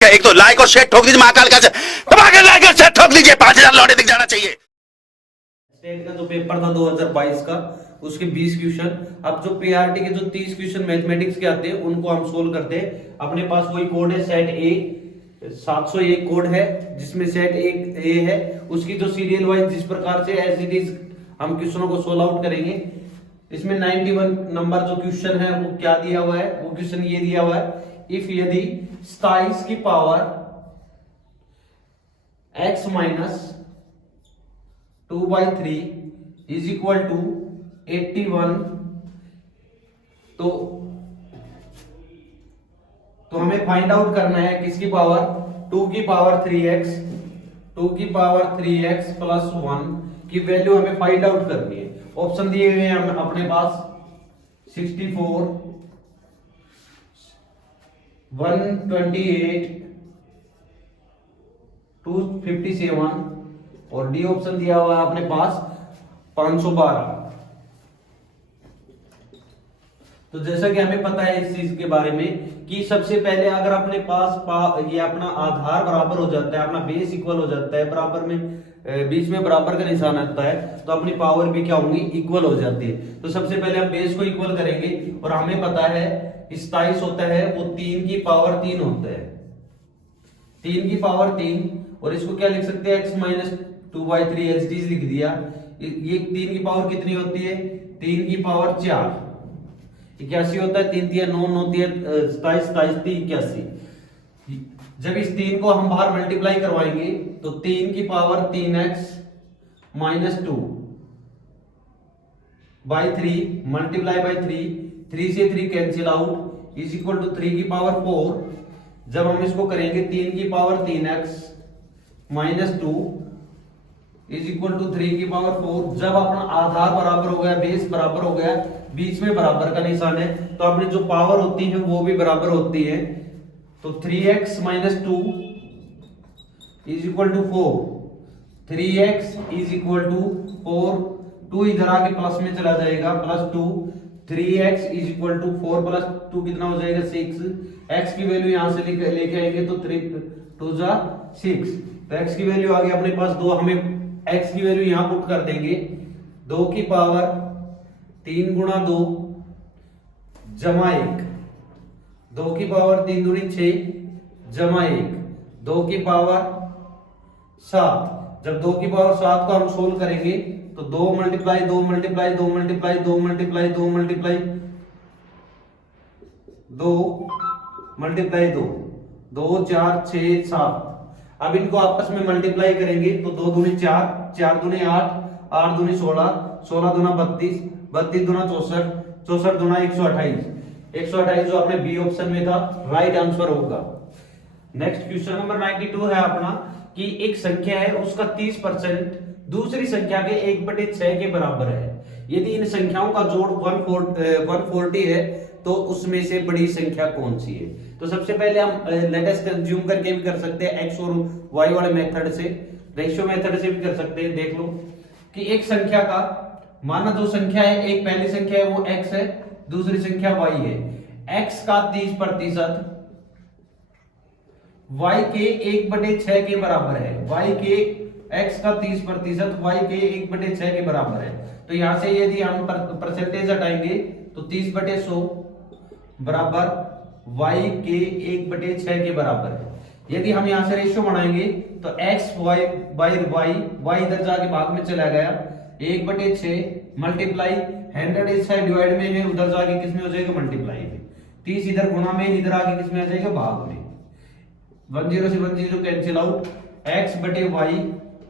एक तो लाइक और शेयर ठोक दीजिए महाकाल का दबाकर लाइक और शेयर ठोक दीजिए 5000 लौटे दिख जाना चाहिए। स्टेट का जो पेपर था 2022 का उसके 20 क्वेश्चन, अब जो पीआरटी के जो 30 क्वेश्चन मैथमेटिक्स के आते हैं उनको हम सोल्व करते हैं। अपने पास कोई कोड है सेट ए 701 कोड है जिसमें सेट ए है, उसकी जो सीरियल वाइज जिस प्रकार से एज इट इज हम क्वेश्चनों को सोल्व आउट करेंगे। इसमें 91 नंबर जो क्वेश्चन है वो क्या दिया हुआ है, वो क्वेश्चन ये दिया हुआ है, इफ यदि 27 की power x minus 2/3 is equal to 81, तो हमें फाइंड आउट करना है किसकी पावर 2 की पावर 3x, 2 की पावर 3x प्लस 1 की वैल्यू हमें फाइंड आउट करनी है। ऑप्शन दिए हुए हैं अपने पास 64, 128, 257 और डी ऑप्शन दिया हुआ है अपने पास 512। तो जैसा कि हमें पता है इस चीज के बारे में कि सबसे पहले अगर अपने पास ये अपना आधार बराबर हो जाता है, अपना बेस इक्वल हो जाता है, बराबर में बीच में बराबर का निशान आता है, तो अपनी पावर भी क्या होंगी, इक्वल हो जाती है। तो सबसे पहले हम बेस को इक्वल करेंगे और हमें पता है 27 होता है वो 3 की पावर 3 होता है, 3 की पावर 3, और इसको क्या लिख सकते हैं x माइनस 2/3 एच लिख दिया। ये 3 की पावर कितनी होती है, 3 की पावर 4, 81 होता है, 3 3 9 9 3 27 27 3 81। जब इस 3 को हम बाहर मल्टीप्लाई करवाएंगे तो 3 की power 3x minus 2/3 multiply by 3 से 3 cancel out is equal to 3 की पावर 4। जब हम इसको करेंगे 3 की power 3x minus 2 is equal to 3 की पावर 4। जब अपना आधार बराबर हो गया, बेस बराबर हो गया, बीच में बराबर का निशान है, तो अपनी जो पावर होती है वो भी बराबर होती है। तो 3x minus 2 is equal to 4, 3x is equal to 4, 2 इधर आके प्लस में चला जाएगा plus 2, 3x is equal to 4 plus 2 कितना हो जाएगा 6। x की वैल्यू यहां से लेके आएंगे तो 3 2 जा 6, तो x की वैल्यू आ गई अपने पास 2। हमें x की वैल्यू यहां पुट कर देंगे, 2 की पावर 3 गुणा 2 जमा 1, 2 की पावर 3 दूनी 6 जमा 1, 2 की पावर 7। जब 2 की पावर 7 को हम सोल्व करेंगे तो 2 multiply 2 multiply 2 multiply 2 multiply 2 multiply 2 multiply 2 2 4 6 7। अब इनको आपस में मल्टीप्लाई करेंगे तो 2 दूनी 4, 4 दूनी 8, 8 दूनी 16, 16 दूना 32, 32 दूना 64, 64 दूना 128, 128 जो अपने बी ऑप्शन में था राइट आंसर होगा। नेक्स्ट क्वेश्चन नंबर 92 है अपना कि एक संख्या है उसका 30% दूसरी संख्या के 1/6 के बराबर है। यदि इन संख्याओं का जोड़ 140 है तो उसमें से बड़ी संख्या कौन सी है। तो सबसे पहले हम लेटेस्ट कंज्यूम करके भी कर सकते हैं, एक्स और वाई वाले मेथड से, रेशियो मेथड से भी कर सकते हैं। देख लो कि एक संख्या का माना दो संख्या है, एक पहली संख्या है वो x है, दूसरी संख्या y है। x का 30% y के 1/6 के बराबर है, y के x का 30% y के 1/6 के बराबर है। तो यहां से यदि हम परसेंटेज हटाएंगे तो 30/100 बराबर y के 1/6 के बराबर है। यदि हम यहां से रेशियो बनाएंगे तो x y y इधर जाके भाग में चला गया, 1/6 मल्टीप्लाई 100 इस साइड डिवाइड में है, उधर जाके किस में हो जाएगा मल्टीप्लाई में, 30 इधर गुणा में, इधर आके किस में आ जाएगा भाग में, 10 से 10 कैंसिल आउट, x/y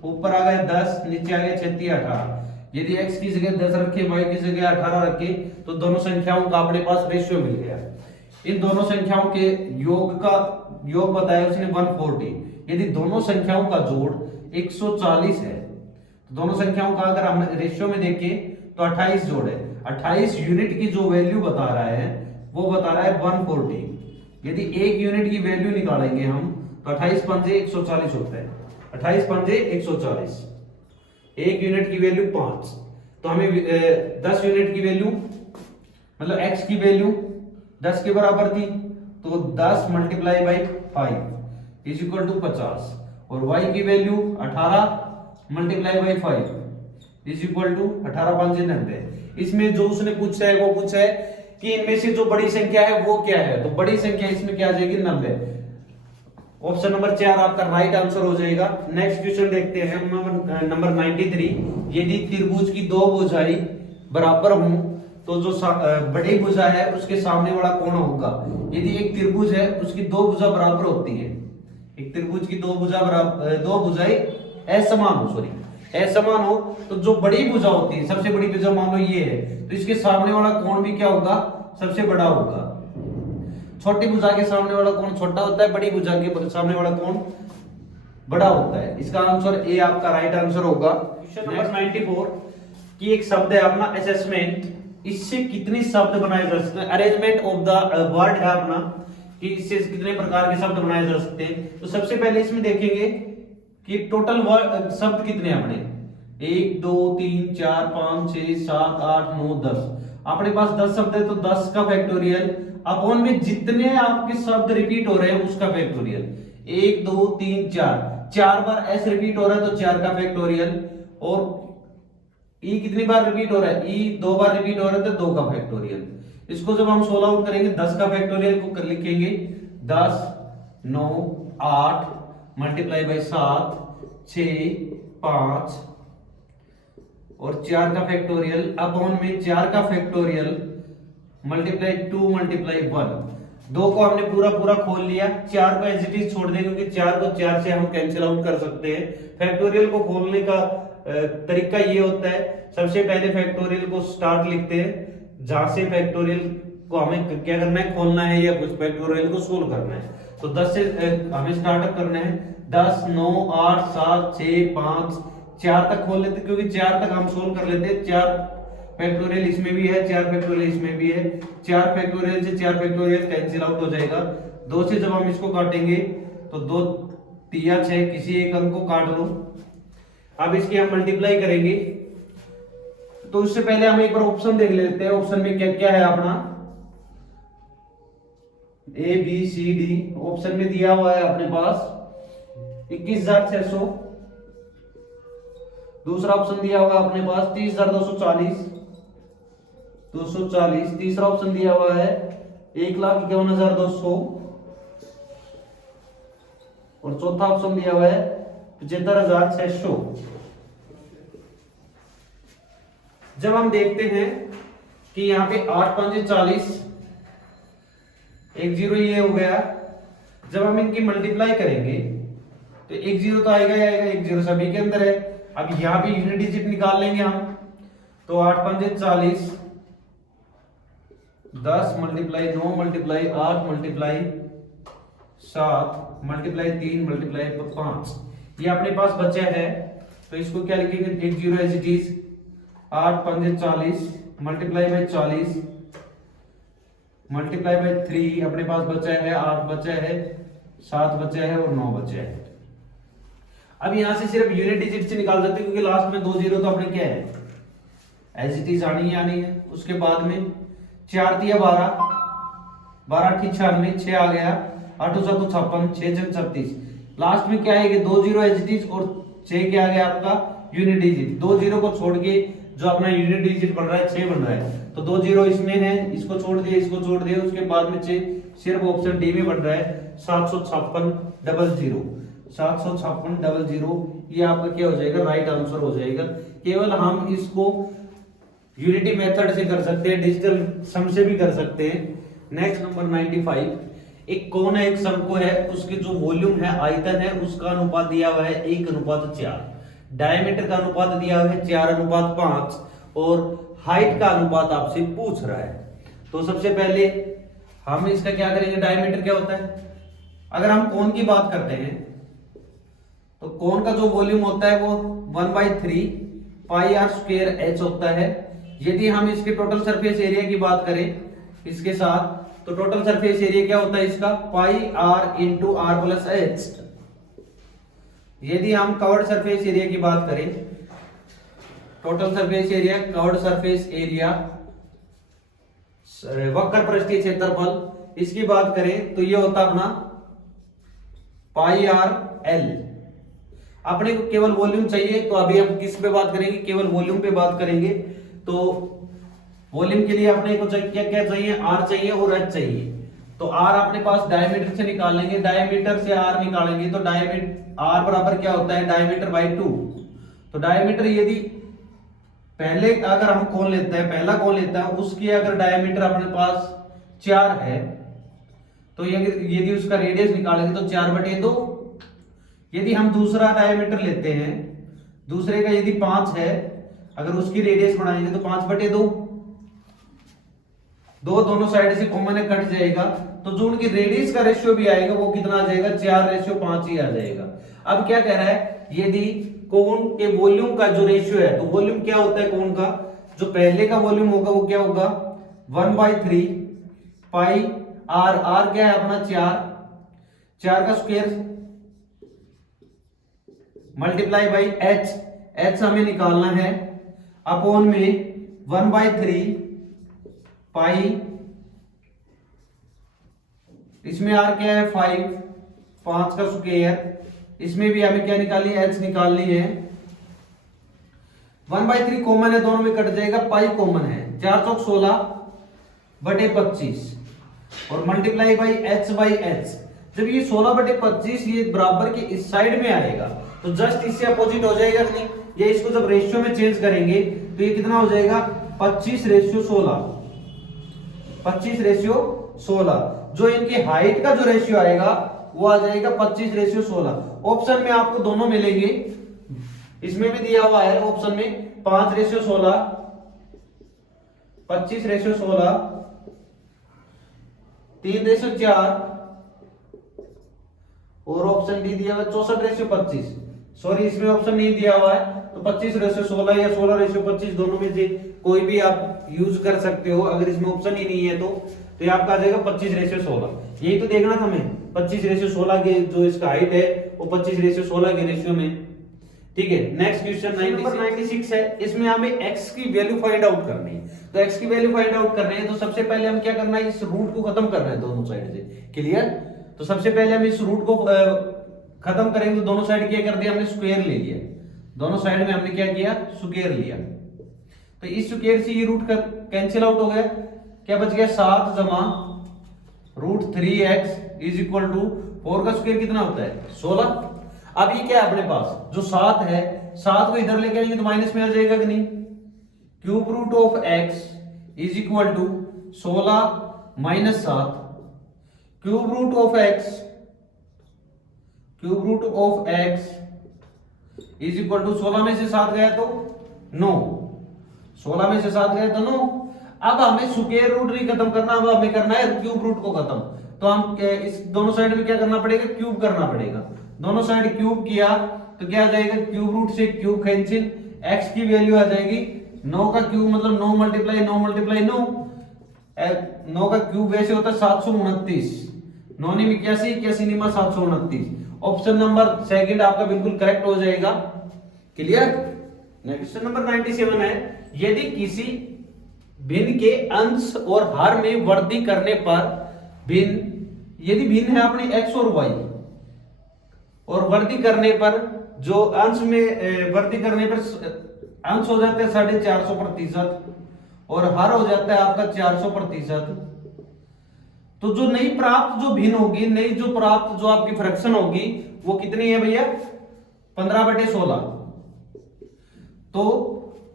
ऊपर आ गया 10, नीचे आ गया 36 18। यदि x की जगह 10 रखे, y की जगह 18 रखे तो दोनों संख्याओं का अपने पास रेशियो मिल गया। इन दोनों संख्याओं के योग बताया उसने 140। यदि दोनों संख्याओं का जोड़ 140 है तो दोनों संख्याओं का अगर हम रेशियो में देखें तो 28 जोड़ है, 28 यूनिट की जो वैल्यू बता रहा है वो बता रहा है 140। यदि एक यूनिट की वैल्यू निकालेंगे हम तो 28 पंजे 140 होता है, 28 पंजे 140, एक यूनिट की वैल्यू 5। तो हमें 10 यूनिट की वैल्यू मतलब x की वैल्यू 10 के बराबर थी तो 10 multiply by 5 is equal to 50 और y की value 18 multiply by 5 is equal to 18 5 90। इसमें जो उसने पूछा है वो पूछा है कि इनमें से जो बड़ी संख्या है वो क्या है, तो बड़ी संख्या इसमें क्या आ जाएगी 90। ऑप्शन नंबर 4 आपका राइट आंसर हो जाएगा। नेक्स्ट क्वेश्चन देखते हैं नंबर 93। यदि त्रिभुज की दो भुजाएं बराबर हों तो जो बड़ी भुजा है उसके सामने वाला कोण होगा। यदि एक त्रिभुज है उसकी दो भुजा बराबर होती है, एक त्रिभुज की दो भुजाएं असमान हो तो जो बड़ी भुजा होती है, सबसे बड़ी भुजा मान लो ये है, तो इसके सामने वाला कोण भी क्या होगा, सबसे बड़ा होगा। छोटी भुजा के सामने वाला कोण छोटा होता है, बड़ी भुजा के सामने वाला कोण बड़ा होता है। इसका आंसर ए आपका राइट आंसर होगा। क्वेश्चन नंबर 94 कि एक शब्द है अपना असेसमेंट, इससे कितने शब्द बनाए जा सकते हैं। अरेंजमेंट ऑफ द वर्ड है अपना कि इससे कितने प्रकार के शब्द बनाए जा सकते हैं। तो सबसे पहले इसमें देखेंगे कि टोटल वर्ड शब्द कितने अपने 1 2 3 4 5 6 7 8 9 10। अपने पास 10 शब्द है तो 10 का फैक्टोरियल अपॉन में जितने आपके शब्द रिपीट हो रहे हैं उसका फैक्टोरियल। 1 2 3 4 बार एस रिपीट हो रहा है तो 4 का फैक्टोरियल, और ई कितनी बार रिपीट हो रहा है, ई 2 बार रिपीट हो रहा है तो 2 का फैक्टोरियल। इसको जब हम सोल्व आउट करेंगे 10 का फैक्टोरियल को लिखेंगे 10 9 8 मल्टीप्लाई बाई 7 6 5 और 4 का फैक्टोरियल अपॉन में 4 का फैक्टोरियल मल्टीप्लाई 2 मल्टीप्लाई 1। 2 को हमने पूरा खोल लिया, 4 को एज इट इज छोड़ देंगे क्योंकि 4 को 4 से हम कैंसिल आउट कर सकते हैं। फैक्टोरियल को खोलने का तरीका ये होता है, सबसे पहले फैक्टोरियल को स्टार्ट लिखते हैं, जहां से फैक्टोरियल को हमें क्या करना है, खोलना है या कुछ फैक्टोरियल को सोल्व करना है। तो 10 से हमें स्टार्टअप करना है, 10 9 8 7 6 5 4 तक खोल लेते क्योंकि 4 तक हम सोल्व कर लेते हैं। 4 फैक्टोरियल इसमें भी है, 4 फैक्टोरियल इसमें भी है, 4 फैक्टोरियल से 4 फैक्टोरियल कैंसिल आउट हो जाएगा। 2 से जब हम इसको काटेंगे तो 2 3 6 किसी एक अंक को काट लो। अब इसकी हम मल्टीप्लाई करेंगे, तो उससे पहले हम एक बार ऑप्शन देख लेते हैं। ऑप्शन में क्या क्या है अपना A B C D. Option में दिया हुआ है अपने पास 21,600। दूसरा ऑप्शन दिया हुआ है अपने पास 30,240 240। तीसरा ऑप्शन दिया हुआ है 1,51,200 और चौथा ऑप्शन दिया हुआ है 75,600। जब हम देखते हैं कि यहाँ पे 8 5 40 एक जीरो ये हो गया, जब हम इनकी मल्टीप्लाई करेंगे तो एक जीरो तो आएगा ही आएगा, एक जीरो सभी के अंदर है। अब यहां भी यूनिट डिजिट निकाल लेंगे हम, तो 8 5 40 10 multiply 9 multiply 8 multiply 7 multiply 3 multiply 5, ये अपने पास बचा है। तो इसको क्या लिखेंगे, एक zero as it is 8 5 40 multiply by 40 multiply by 3 अपने पास बचा है 8 बचा है 7 बचा है और 9 बचा है। अब यहां से सिर्फ यूनिट डिजिट से निकाल सकते हैं क्योंकि लास्ट में 2 जीरो तो अपने क्या है एज इट इज आनी है। उसके बाद में 4 दिया 12 12 ठीक 96 6 आ गया 8 7 56 6 6 36। लास्ट में क्या है कि 2 जीरो एज इट इज और 6 क्या आ गया आपका यूनिट डिजिट। 2 जीरो को छोड़ के जो अपना यूनिट डिजिट बन रहा है 6 बन रहा है, तो 2 जीरो इसमें है, इसको छोड़ दिए इसको छोड़ दिए, उसके बाद में 6 सिर्फ ऑप्शन डी में बन रहा है 756 00 756 00। ये आपका क्या हो जाएगा, राइट आंसर हो जाएगा। केवल हम इसको यूनिटी मेथड से कर सकते हैं, डिजिटल सम से भी कर सकते हैं। नेक्स्ट नंबर 95, एक कोण है एक शंकु है, उसके जो वॉल्यूम है आयतन है उसका अनुपात दिया हुआ है 1:4, डायमीटर का अनुपात दिया हुआ है 4:5 और हाइट का अनुपात आपसे पूछ रहा है। तो सबसे पहले हम इसका क्या करेंगे, डायमीटर क्या होता है, अगर हम कोण की बात करते हैं तो कोण का जो वॉल्यूम होता है वो 1/3 पाई आर स्क्वायर एच होता है। यदि हम इसके टोटल सरफेस एरिया की बात करें इसके साथ, तो टोटल सरफेस एरिया क्या होता है इसका pi r into r plus h. यदि हम कवर्ड सरफेस एरिया की बात करें, total surface area curved surface area वक्र पृष्ठीय क्षेत्रफल, इसकी बात करें तो ये होता अपना पाई आर एल। अपने को केवल वॉल्यूम चाहिए, तो अभी हम किस पे बात करेंगे, केवल वॉल्यूम पे बात करेंगे। तो वॉल्यूम के लिए अपने को क्या क्या चाहिए, आर चाहिए और एच चाहिए। तो आर अपने पास डायमीटर से निकालेंगे, डायमीटर से आर निकालेंगे, तो डायमीटर आर बराबर क्या होता है, डायमीटर बाई 2। तो डायमीटर यदि पहले अगर हम कौन लेते हैं, पहला कौन लेता है, उसकी अगर डायमीटर अपने पास 4 है, तो यदि उसका रेडियस निकालेंगे तो 4/2। यदि हम दूसरा डायमीटर लेते हैं, दूसरे का यदि 5 है, अगर उसकी रेडियस बढ़ाएंगे तो 5/2। दोनों साइड से कॉमन है, कट जाएगा, तो जो उनकी रेडियस का रेशियो भी आएगा वो कितना आ जाएगा, 4:5 ही आ जाएगा। अब क्या कह रहा है, यदि कोन के वॉल्यूम का जो रेशियो है, तो वॉल्यूम क्या होता है कोन का, जो पहले का वॉल्यूम होगा वो क्या होगा, 1/3 पाई आर। आर क्या है अपना 4 का square multiply by H. H हमें निकालना है अपॉन में 1/3 पाई, इसमें आर क्या है 5 का स्क्वायर, इसमें भी हमें क्या निकालनी है, एच निकालनी है। 1/3 कॉमन है, दोनों में कट जाएगा, पाई कॉमन है, 4 चौक 16/25 और multiply by H by H. जब ये 16/25 ये बराबर के इस साइड में आएगा, तो जस्ट इससे अपोजिट हो जाएगा कि नहीं, ये इसको जब रेशियो में चेंज करेंगे तो ये कितना हो जाएगा, 25:16। 25:16। जो इनकी हाइट का जो रेशियो आएगा वो आ जाएगा 25:16। ऑप्शन में आपको दोनों मिलेंगे, इसमें भी दिया हुआ है ऑप्शन में 5:16, 25:16, 3:4 और ऑप्शन डी दिया हुआ 64:25। सॉरी, इसमें ऑप्शन नहीं दिया हुआ है, तो 25:16 या 16:25 दोनों में से कोई भी आप यूज कर सकते हो। अगर इसमें ऑप्शन ही नहीं है तो ये आपका आ जाएगा 25:16। यही तो देखना था हमें, 25:16 के जो इसका हाइट है वो 25:16 के रेशियो में। ठीक है, नेक्स्ट क्वेश्चन 96 है। इसमें हमें x की वैल्यू फाइंड आउट करनी है। तो x की वैल्यू फाइंड आउट करनी है, तो सबसे पहले हम क्या करना है, इस रूट को खत्म करना है दोनों साइड से। क्लियर? तो सबसे पहले हम इस रूट को खत्म करेंगे, तो दोनों साइड क्या कर दिया हमने, स्क्वायर ले लिया। दोनों साइड में हमने क्या किया, स्क्वायर लिया। तो इस स्क्वायर से ये रूट कैंसिल आउट हो गया, क्या बच गया, 7 जमा √3x इज इक्वल टू 4 का स्क्वायर कितना होता है, 16। अब ये क्या है अपने पास, जो 7 है, 7 को इधर लेके आएंगे तो माइनस में आ जाएगा कि नहीं। Cube root of x is equal to 16 - 7। Cube root of x is equal to 16 में से 7 गया तो 9, 16 में से 7 गया तो 9। अब हमें स्क्वायर रूट नहीं खत्म करना, अब हमें करना है क्यूब रूट को खत्म। तो हम इस दोनों साइड में क्या करना पड़ेगा, क्यूब करना पड़ेगा। दोनों साइड क्यूब किया तो क्या आ जाएगा, क्यूब रूट से क्यूब कैंसिल, x की वैल्यू आ जाएगी 9 का क्यूब मतलब 9 × 9 × 9। 9 का क्यूब वैसे होता है 729, 9 × 81, 81 × 729। ऑप्शन नंबर सेकंड आपका बिल्कुल करेक्ट हो जाएगा। क्लियर? क्वेश्चन नंबर 97 है, यदि किसी भिन्न के अंश और हर में वृद्धि करने पर यदि भिन्न है अपने x और y, और वृद्धि करने पर जो अंश में वृद्धि करने पर अंश हो जाता है 450% और हर हो जाता है आपका 400%, तो जो नई प्राप्त जो भिन्न होगी, नई जो प्राप्त जो आपकी फ्रैक्शन होगी वो कितनी है भैया, 15/16। तो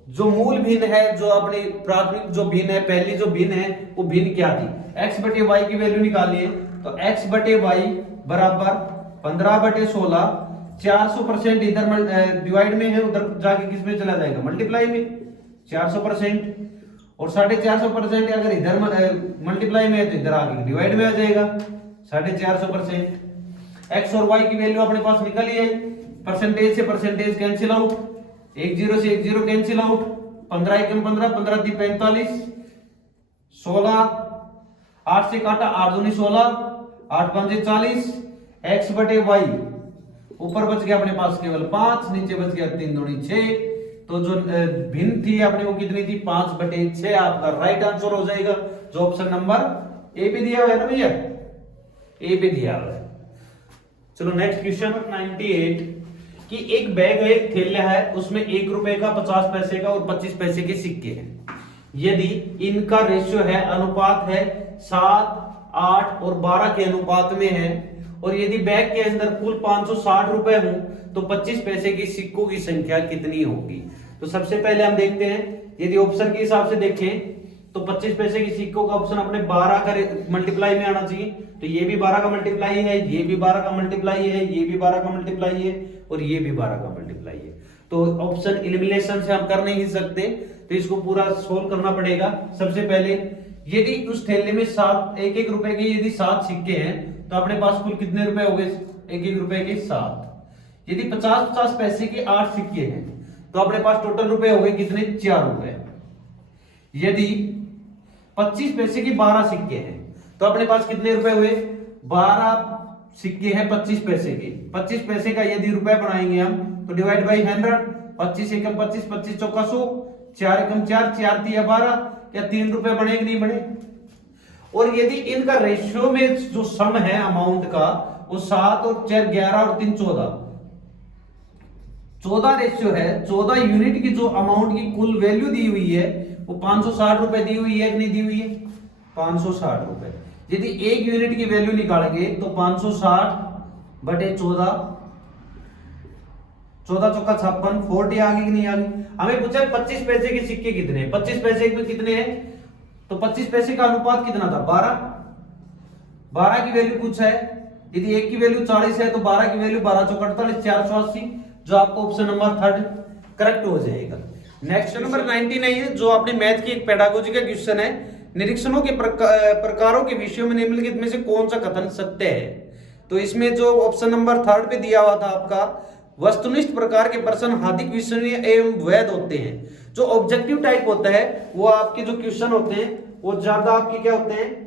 जो मूल भिन्न है, जो अपनी प्राथमिक जो भिन्न है, पहली जो भिन्न है वो भिन्न क्या थी, x/y की वैल्यू निकालनी है। तो x/y बराबर 15/16, 400% इधर डिवाइड में है, उधर जाके किस में चला जाएगा, मल्टीप्लाई में, 400%। और 450% अगर इधर मल्टीप्लाई में है तो इधर आके डिवाइड में आ जाएगा 450%। x और y की वैल्यू अपने पास निकल ही आई, परसेंटेज से परसेंटेज कैंसिल आउट, 1 0 से 1 0 कैंसिल आउट, 15 × 15, 15 × 45, 16, 8 से काटा 8 दूनी 16, 8 5 40, x/y ऊपर बच गया अपने पास केवल 5, नीचे बच गया 3 दूनी 6। तो जो भिन्न थी अपने वो कितनी थी, 5/6 आपका राइट आंसर हो जाएगा, जो ऑप्शन नंबर ए पे दिया हुआ है ना भैया, ए पे दिया हुआ है। चलो नेक्स्ट क्वेश्चन 98 कि एक बैग है, एक थैला है, उसमें 1 रुपए का, 50 पैसे का और 25 पैसे के सिक्के हैं। यदि इनका रेशियो है, अनुपात है 7, 8 और 12 के अनुपात में है, और यदि बैग के अंदर कुल 560 रुपए हो तो 25 पैसे की सिक्कों की संख्या कितनी होगी। तो सबसे पहले हम देखते हैं, यदि ऑप्शन के हिसाब से देखें तो 25 पैसे की सिक्कों का ऑप्शन अपने 12 का मल्टीप्लाई में आना चाहिए। तो ये भी 12 का मल्टीप्लाई है, ये भी 12 का मल्टीप्लाई है, ये भी 12 का मल्टीप्लाई है और ये भी 12 का मल्टीप्लाई है। तो ऑप्शन एलिमिनेशन से हम कर नहीं सकते, तो इसको पूरा सोल्व करना पड़ेगा। सबसे पहले यदि उस थैले में 1 रुपए के यदि 7 सिक्के हैं तो अपने पास कुल कितने रुपए हो गए? 1 रुपए के 7। यदि 50 पैसे के 8 सिक्के हैं तो अपने पास टोटल रुपए हो गए कितने? 4 रुपए। यदि 25 पैसे के 12 सिक्के हैं तो अपने पास कितने रुपए हुए? 12 सिक्के हैं 25 पैसे के। 25 पैसे का यदि रुपए बनाएंगे हम तो डिवाइड बाई 100, 25 एकम 25, 25 चौका 100, 4 एकम 4, 4 तिया 12, क्या 3 रुपए बने कि नहीं बने? और यदि इनका रेशियो में जो सम है अमाउंट का वो 7 और 4 11 और 3 14 रेशियो है। 14 यूनिट की जो अमाउंट की कुल वैल्यू दी हुई है वो 560 रुपए दी हुई है कि नहीं दी हुई है? 560 रुपए। यदि 1 यूनिट की वैल्यू निकालेंगे तो 560 बटे 14, 14 चौका 56, 40 आ गई कि नहीं आ गई? हमें पूछा 25 पैसे के सिक्के कितने हैं? 25 पैसे में कितने हैं? तो 25 पैसे का अनुपात कितना था? 12। 12 की वैल्यू पूछा है। यदि 1 की वैल्यू 40 है तो 12 की वैल्यू 12 चौका 48, 480, जो आपको ऑप्शन नंबर 3 करेक्ट हो जाएगा। नेक्स्ट नंबर 99 है, जो आपने मैथ की एक पेडागोजी का क्वेश्चन है। निरीक्षणों के प्रकारों के विषयों में निम्नलिखित में से कौन सा कथन सत्य है? तो इसमें जो ऑप्शन नंबर 3 पे दिया हुआ था आपका, वस्तुनिष्ठ प्रकार के प्रश्न अधिक विश्वसनीय एवं वैध होते हैं। जो ऑब्जेक्टिव टाइप होता है वो आपके जो क्वेश्चन होते हैं वो ज्यादा आपके क्या होते हैं?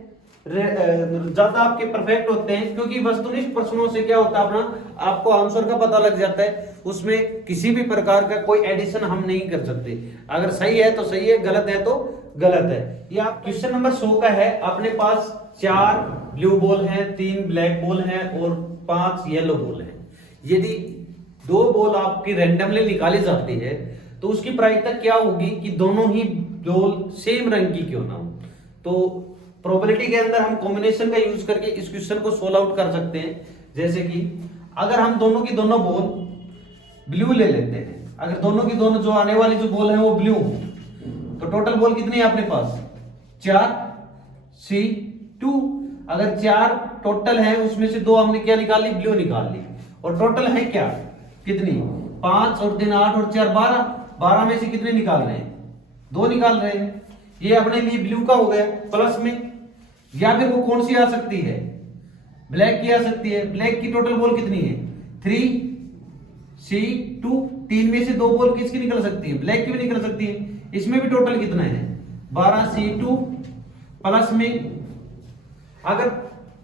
ज्यादा आपके परफेक्ट होते हैं, क्योंकि वस्तुनिष्ठ प्रश्नों से क्या होता है अपना आपको आंसर का पता लग जाता है। उसमें किसी भी प्रकार का कोई एडिशन हम नहीं कर सकते। अगर सही है तो सही है, गलत है तो गलत है। ये आप क्वेश्चन नंबर 100 का है। अपने पास 4 ब्लू बॉल हैं, 3 ब्लैक बॉल हैं और 5 येलो बॉल हैं। यदि 2 बॉल आपकी रैंडमली निकाली जाती है तो उसकी प्रायिकता क्या होगी कि दोनों ही बॉल सेम रंग की क्यों ना हो। तो प्रोबेबिलिटी के अंदर हम कॉम्बिनेशन का यूज करके इस क्वेश्चन को सोल्व आउट कर सकते हैं। जैसे कि अगर हम दोनों की दोनों बॉल ब्लू ले लेते हैं, अगर दोनों की दोनों जो आने वाली जो बॉल है वो ब्लू, तो टोटल बॉल कितनी है अपने पास? 4 C2। अगर 4 टोटल है उसमें से 2 हमने क्या निकाल ली? ब्लू निकाल ली। और टोटल है क्या कितनी? 5 और 3 8 और 4 12। 12 में से कितने निकाल रहे हैं? 2 निकाल रहे हैं। ये अपने लिए ब्लू का हो गया प्लस में। या फिर वो कौन सी आ सकती है? ब्लैक की आ सकती है। ब्लैक की टोटल बॉल कितनी है? 3 C2। 3 में से 2 बॉल किसकी निकल सकती है? ब्लैक की भी निकल सकती है। इसमें भी टोटल कितना है? 12 C2 प्लस में अगर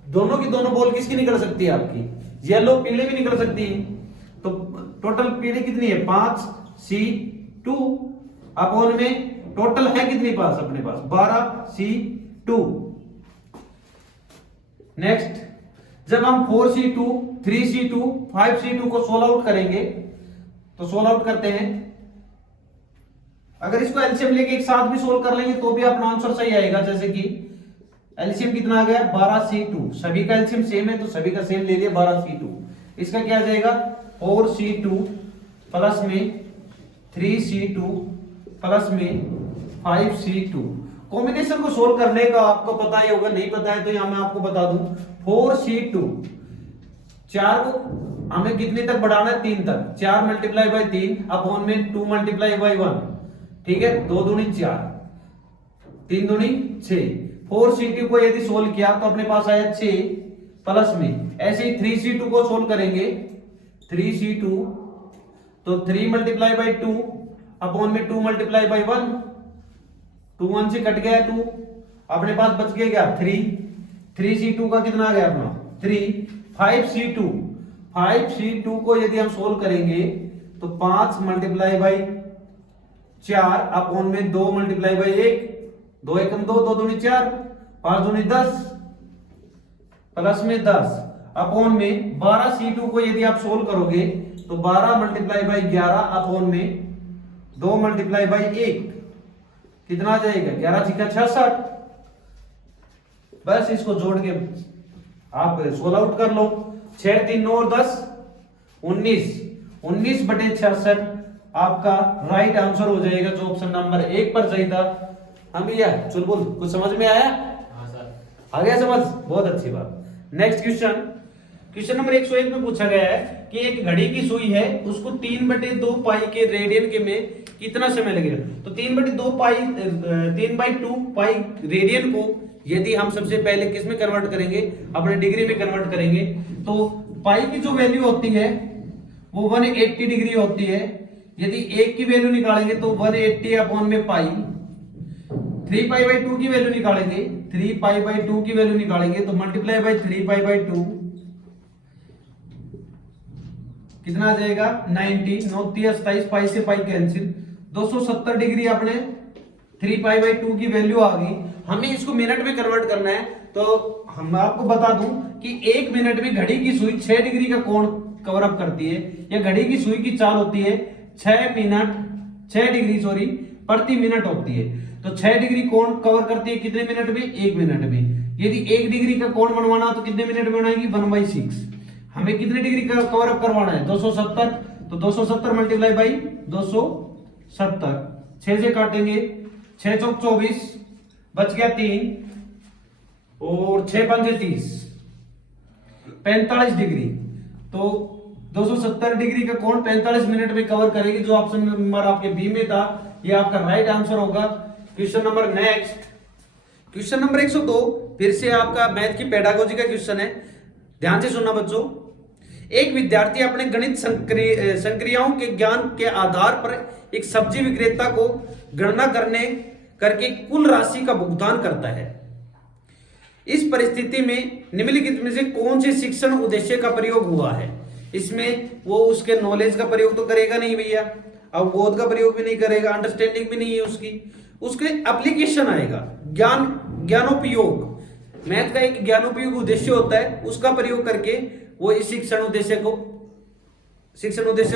दोनों की दोनों बॉल किसकी निकल सकती है आपकी? येलो पीले भी निकल सकती है। तो टोटल पीले कितनी है? 5 C2 अपॉन में टोटल है कितने पास अपने पास? 12 C2। नेक्स्ट, जब हम 4 C2, 3 C2, 5 C2 को सोल्व आउट करेंगे तो सोल्व आउट करते हैं। अगर इसको एलसीएम लेके एक साथ भी सोल्व कर लेंगे तो भी अपना आंसर सही आएगा। जैसे कि एलसीएम कितना आ गया? 12 C2। सभी का एलसीएम सेम है तो सभी का सेम ले लिया 12 C2। इसका क्या आ जाएगा? 4 C2 प्लस में 3 C2 प्लस में 5 C2। कॉम्बिनेशन को सोल्व करने का आपको पता ही होगा, नहीं पता है तो यहां मैं आपको बता दूं। 4 C2, 4 को हमें कितने तक बढ़ाना है? 3 तक। 4 मल्टीप्लाई बाई 3 अपॉन में 2 मल्टीप्लाई बाई 1। ठीक है, 2 दूनी 4, 3 दूनी 6। 4 C2 को यदि सोल्व किया तो अपने पास आया 6 प्लस में। ऐसे ही 3 C2 को सोल्व करेंगे। 3 C2 तो 3 मल्टीप्लाई बाई 2 अपॉन में 2 मल्टीप्लाई बाई 1। 2 1 से कट गया 2, अपने पास बच गया क्या? 3। 3 C2 का कितना आ गया अपना? 3। 5 C2, 5 C2 को यदि हम सोल्व करेंगे तो 5 मल्टीप्लाई बाई 4 अपॉन में 2 मल्टीप्लाई बाई 1। 2 एकम 2, 2 दूनी 4, 5 दूनी 10 प्लस में 10। अपॉन में 12C2 को यदि आप सोल्व करोगे तो 12 मल्टीप्लाई बाई 11 अपॉन में 2 मल्टीप्लाई बाई 1 कितना आ जाएगा 11 छिका 66। बस इसको जोड़ के आप सोल्व आउट कर लो। 6 3 9 और 10 19 बटे 66 आपका राइट आंसर हो जाएगा, जो ऑप्शन नंबर 1 पर सही था। हम भैया चुलबुल कुछ समझ में आया? हाँ सर। आ गया समझ? बहुत अच्छी बात। नेक्स्ट क्वेश्चन नंबर 101 में पूछा गया है कि एक घड़ी की सुई है, उसको 3/2 पाई के रेडियन के में कितना समय लगेगा। तो 3/2 पाई 3/2 पाई रेडियन को यदि हम सबसे पहले किस में कन्वर्ट करेंगे, अपने डिग्री में कन्वर्ट करेंगे, तो पाई की जो वैल्यू होती है वो 180 डिग्री होती है। यदि 1 की वैल्यू निकालेंगे तो 180 अपॉन में पाई, 3π/2 की वैल्यू निकालेंगे, 3π/2 की वैल्यू निकालेंगे तो मल्टीप्लाई बाई 3π/2 कितना आ जाएगा 90, 9 27 पाई से पाई कैंसिल, 270 डिग्री अपने 3π/2 की वैल्यू आ गई। हमें इसको मिनट में कन्वर्ट करना है, तो हम आपको बता दूं कि 1 मिनट में घड़ी की सुई 6 डिग्री का कोण कवर अप करती है, या घड़ी की सुई की चाल होती है 6 डिग्री प्रति मिनट होती है। तो 6 डिग्री कोण कवर करती है कितने मिनट में? 1 मिनट में। यदि 1 डिग्री का कोण बनवाना तो कितने मिनट में बनाएगी? 1/6। हमें कितने डिग्री का कवर अप करवाना है? 270। तो 270 मल्टीप्लाई बाई 270, 6 से काटेंगे, 6 चौक 24, बच गया 3 और 6 पंजे 30, 45 डिग्री। तो 270 डिग्री का कोण 45 मिनट में कवर करेगी, जो ऑप्शन नंबर आपके बी में था, ये आपका राइट आंसर होगा। Question number next, question number 102 फिर से आपका मैथ की पेडागोजी का क्वेश्चन है, ध्यान से सुनना बच्चों। एक विद्यार्थी अपने गणित संक्रियाओं के ज्ञान के आधार पर एक सब्जी विक्रेता को गणना करके कुल राशि का भुगतान करता है। इस परिस्थिति में निम्नलिखित में से कौन से शिक्षण उद्देश्य का प्रयोग हुआ है? इसमें वो उसके नॉलेज का प्रयोग तो करेगा नहीं भैया, अब बोध का प्रयोग भी नहीं करेगा, अंडरस्टैंडिंग भी नहीं है उसके एप्लीकेशन आएगा, ज्ञानोपयोग। मैथ का एक ज्ञानोपयोग उद्देश्य होता है, उसका प्रयोग करके वो इस शिक्षण उद्देश्य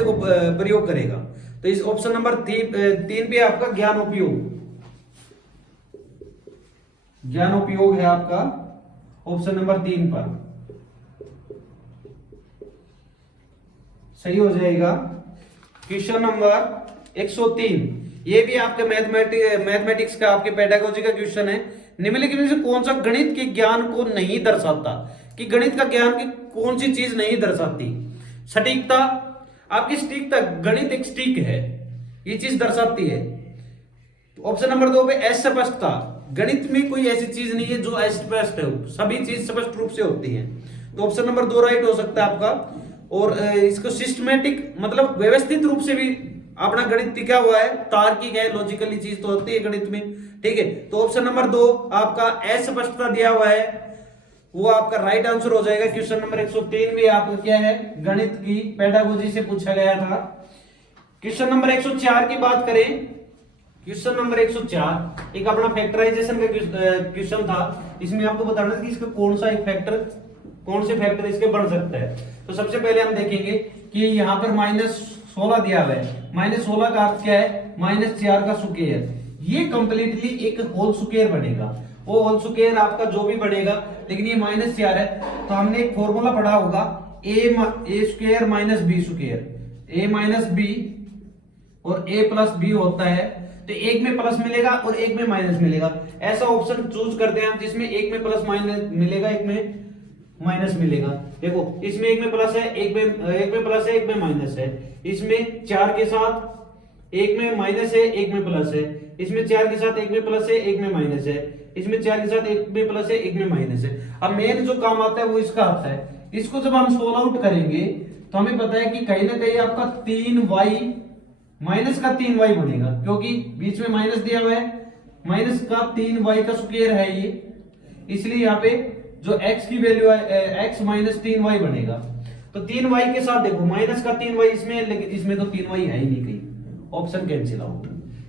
को प्रयोग करेगा। तो इस ऑप्शन नंबर 3 पे आपका ज्ञानोपयोग है आपका ऑप्शन नंबर 3 पर सही हो जाएगा। क्वेश्चन नंबर 103 ये भी आपके मैथमेटिक्स का आपके पेडागोजी का क्वेश्चन है। निम्नलिखित में से कौन सा गणित के ज्ञान को नहीं दर्शाता? कि गणित का ज्ञान की कौन सी चीज नहीं दर्शाती? सटीकता, आपकी सटीकता, गणित एक सटीक है, ये चीज दर्शाती है। ऑप्शन नंबर 2 पे अस्पष्टता, गणित में कोई ऐसी चीज नहीं है जो अस्पष्ट है, सभी चीज स्पष्ट रूप से होती है। तो ऑप्शन नंबर 2 राइट हो सकता है आपका। और इसको सिस्टमैटिक मतलब व्यवस्थित रूप से भी अपना गणित टिका हुआ है, तार्किक है, लॉजिकली चीज तो होती है गणित में, ठीक है। तो ऑप्शन नंबर 2 आपका अस्पष्टता दिया हुआ है, वो आपका राइट आंसर हो जाएगा। क्वेश्चन नंबर 103 भी आपका क्या है, गणित की पेडागोजी से पूछा गया था। क्वेश्चन नंबर 104 की बात करें, क्वेश्चन नंबर 104 एक अपना फैक्टराइजेशन का क्वेश्चन था। इसमें आपको बताना था कि इसका कौन से फैक्टर इसके बन सकता है। तो सबसे पहले हम देखेंगे कि यहाँ पर -16 दिया हुआ है। -16 का अर्थ क्या है? -4 का स्क्वायर। ये कंप्लीटली एक होल स्क्वायर बनेगा, वो होल स्क्वायर आपका जो भी बनेगा, लेकिन ये -4 है। तो हमने एक फॉर्मूला पढ़ा होगा a square minus b square, a minus b और a प्लस b होता है। तो एक में प्लस मिलेगा और एक में माइनस मिलेगा। ऐसा ऑप्शन चूज करते हैं जिसमें एक में प्लस माइनस मिलेगा, एक में माइनस मिलेगा। देखो इसमें एक में प्लस है, एक में प्लस है, एक में माइनस है। इसमें 4 के साथ एक में माइनस है, एक में प्लस है। इसमें 4 के साथ एक में प्लस है, एक में माइनस है। इसमें 4 के साथ एक में प्लस है, एक में माइनस है। अब मेन जो काम आता है वो इसका आता है। इसको जब हम सोल्व आउट करेंगे तो हमें पता है कि कहीं ना कहीं आपका 3y माइनस का 3y बनेगा, क्योंकि बीच में माइनस दिया हुआ है। माइनस का 3y का स्क्वायर है ये, इसलिए यहाँ पे जो x की वैल्यू है x माइनस 3y बनेगा। तो 3y के साथ देखो माइनस का 3y इसमें, लेकिन इसमें तो 3y है ही नहीं कहीं, ऑप्शन कैंसिल आउट।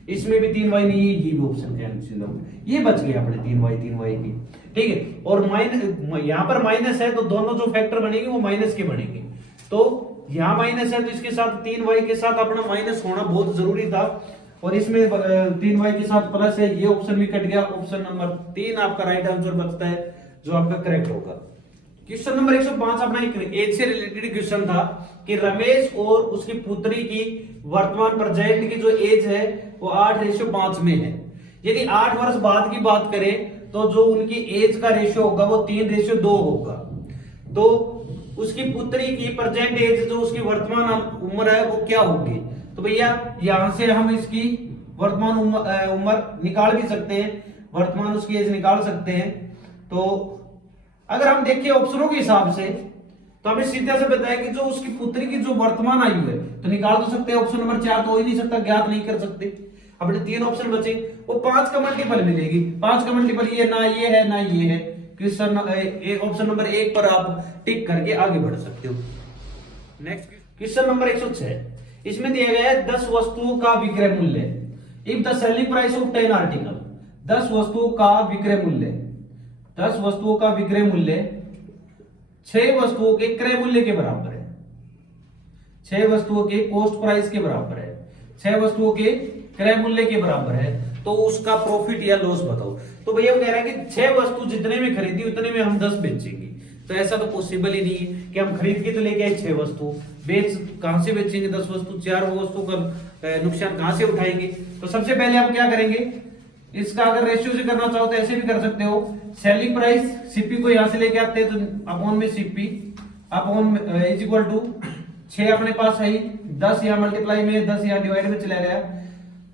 इसमें भी 3y नहीं है, ये भी ऑप्शन कैंसिल हो, ये बच गए अपने 3y की। ठीक है, और माइनस यहाँ पर माइनस है तो दोनों जो फैक्टर बनेंगे वो माइनस के बनेंगे। तो यहाँ माइनस है तो इसके साथ 3y के साथ अपना माइनस होना बहुत जरूरी था, और इसमें 3y के साथ प्लस है, ये ऑप्शन भी कट गया। ऑप्शन नंबर 3 आपका राइट आंसर बचता है, जो आपका करेक्ट होगा। क्वेश्चन नंबर 105 अपना एक एज से रिलेटेड क्वेश्चन था कि रमेश और उसकी पुत्री की वर्तमान प्रेजेंट की जो एज है वो 8:5 में है। यदि 8 वर्ष बाद की बात करें तो जो उनकी एज का रेशियो होगा वो 3:2 होगा। तो उसकी पुत्री की प्रेजेंट एज, जो उसकी वर्तमान उम्र है, वो क्या होगी? तो भैया यहां से हम इसकी वर्तमान उम्र निकाल भी सकते हैं, वर्तमान उसकी एज निकाल सकते हैं। तो अगर हम देखें ऑप्शनों के हिसाब से तो हमें सीधा से बताया कि जो उसकी पुत्री की जो वर्तमान आयु है तो निकाल तो सकते हैं, ऑप्शन नंबर 4 तो हो ही नहीं सकता, ज्ञात नहीं कर सकते। अपने 3 ऑप्शन बचे, वो 5 का मल्टीपल मिलेगी। 5 का मल्टीपल ये ना ये है ना ये है। क्वेश्चन ऑप्शन नंबर 1 पर आप टिक करके आगे बढ़ सकते हो। नेक्स्ट क्वेश्चन नंबर 106, इसमें दिया गया है 10 वस्तुओं का विक्रय मूल्य। If the selling price of 10 article, 10 वस्तुओं का विक्रय मूल्य, 10 वस्तुओं का विक्रय मूल्य 6 वस्तुओं के क्रय मूल्य के बराबर है, 6 वस्तुओं के कॉस्ट प्राइस के बराबर है, 6 वस्तुओं के क्रय मूल्य के बराबर है, तो उसका प्रॉफिट या लॉस बताओ। तो भैया वो कह रहा है कि 6 वस्तु जितने में खरीदी उतने में हम 10 बेचेंगे। तो ऐसा तो पॉसिबल ही नहीं है कि हम खरीद के तो लेके आए 6 वस्तु, बेच कहां से बेचेंगे 10 वस्तु? 4 वस्तु का नुकसान कहां से उठाएंगे? तो सबसे पहले हम क्या करेंगे, इसका अगर रेशियो से करना चाहो तो ऐसे भी कर सकते हो। सेलिंग प्राइस सीपी को यहां से लेके आते हैं तो अपॉन में CP upon is equal to 6 अपने पास है, 10 यहां मल्टीप्लाई में, 10 यहां डिवाइड में चला गया।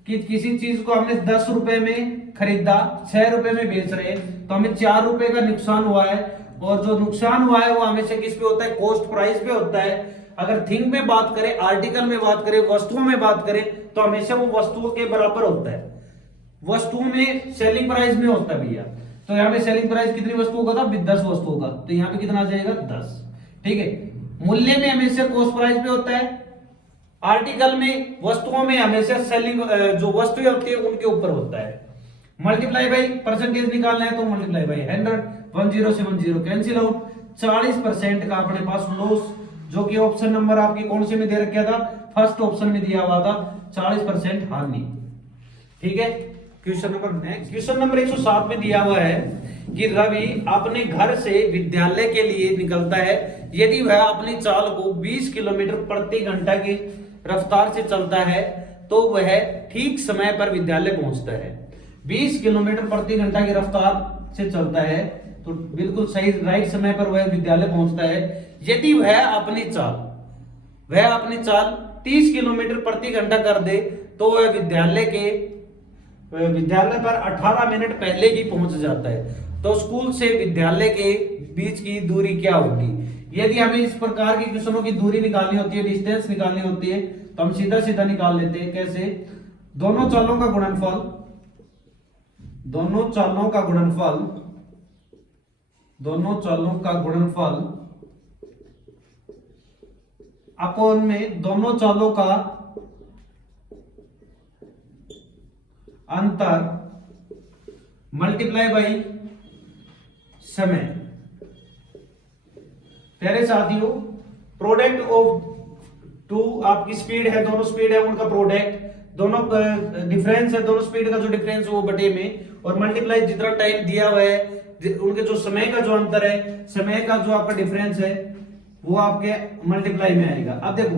कि किसी चीज को हमने 10 रुपए में खरीदा, 6 रुपए में बेच रहे हैं, तो हमें 4 रुपए का नुकसान हुआ है। और जो नुकसान हुआ है वो हमेशा किस पे होता है? कॉस्ट प्राइस पे होता है। अगर थिंग में बात करें, आर्टिकल में बात करें, वस्तुओं में बात करें तो हमेशा वो वस्तुओं के बराबर होता है। वस्तुओं में सेलिंग प्राइस में होता है भैया। तो यहाँ पे सेलिंग प्राइस कितनी वस्तुओं का था? 10 वस्तुओं का। तो यहाँ पे कितना आ जाएगा? 10। ठीक है, मूल्य में हमेशा कॉस्ट प्राइस पे होता है, आर्टिकल में, वस्तुओं में हमेशा सेलिंग जो वस्तुएं होती है उनके ऊपर होता है। मल्टीप्लाई बाई परसेंटेज निकालना है तो मल्टीप्लाई बाई 100, 10 से 10 कैंसिल आउट। 40% का अपने पास लॉस, जो कि ऑप्शन नंबर आपके कौन से में दे रखा था? फर्स्ट ऑप्शन में दिया हुआ था, 40% हानि। ठीक है, question number next, question number 107 में दिया हुआ है कि रवि अपने घर से विद्यालय के लिए निकलता है। यदि वह अपनी चाल को 20 किलोमीटर प्रति घंटा की रफ्तार से चलता है तो वह ठीक समय पर विद्यालय पहुंचता है। 20 किलोमीटर प्रति घंटा की रफ्तार से चलता है तो बिल्कुल सही राइट समय पर वह विद्यालय पहुंचता है। यदि वह अपनी चाल 30 किलोमीटर प्रति घंटा कर दे तो वह विद्यालय पर 18 मिनट पहले ही पहुंच जाता है। तो स्कूल से विद्यालय के बीच की दूरी क्या होगी? यदि हमें इस प्रकार के क्वेश्चनों की दूरी निकालनी होती है, डिस्टेंस निकालनी होती है, तो हम सीधा सीधा निकाल लेते हैं। कैसे? दोनों चालों का गुणनफल, दोनों चालों का गुणनफल अपॉन में दोनों चालों का अंतर मल्टीप्लाई बाई समय। प्यारे साथियों, प्रोडक्ट ऑफ टू आपकी स्पीड है, दोनों स्पीड है उनका प्रोडक्ट, दोनों डिफरेंस है, दोनों स्पीड का जो डिफरेंस है वो बटे में, और मल्टीप्लाई जितना टाइम दिया हुआ है उनके जो समय का जो अंतर है, समय का जो आपका डिफरेंस है वो आपके मल्टीप्लाई में आएगा। अब देखो,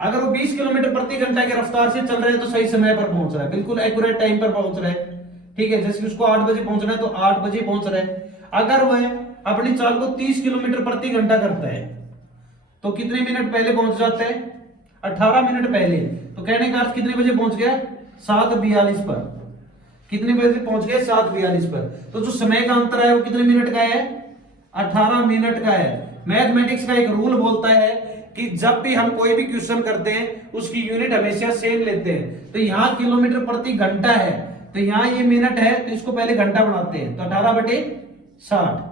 अगर वो 20 किलोमीटर प्रति घंटा की रफ्तार से चल रहे हैं तो सही समय पर पहुंच रहा है, बिल्कुल एक्यूरेट टाइम पर पहुंच रहा है। ठीक है, जैसे उसको 8 बजे पहुंचना है तो 8 बजे पहुंच रहा है। अगर वह अपनी चाल को 30 किलोमीटर प्रति घंटा करता है तो कितने मिनट पहले पहुंच जाता है? 18 मिनट पहले। तो कहने का अर्थ कितने बजे पहुंच गया? 7:42 पर। कितने बजे पहुंच गए? 7:42 पर। तो जो समय का अंतर है वो कितने मिनट का है? 18 मिनट का है। मैथमेटिक्स का एक रूल बोलता है कि जब भी हम कोई भी क्वेश्चन करते हैं उसकी यूनिट हमेशा सेम लेते हैं। तो यहाँ किलोमीटर प्रति घंटा है तो यहाँ ये मिनट है तो इसको पहले घंटा बनाते हैं, तो 18/60।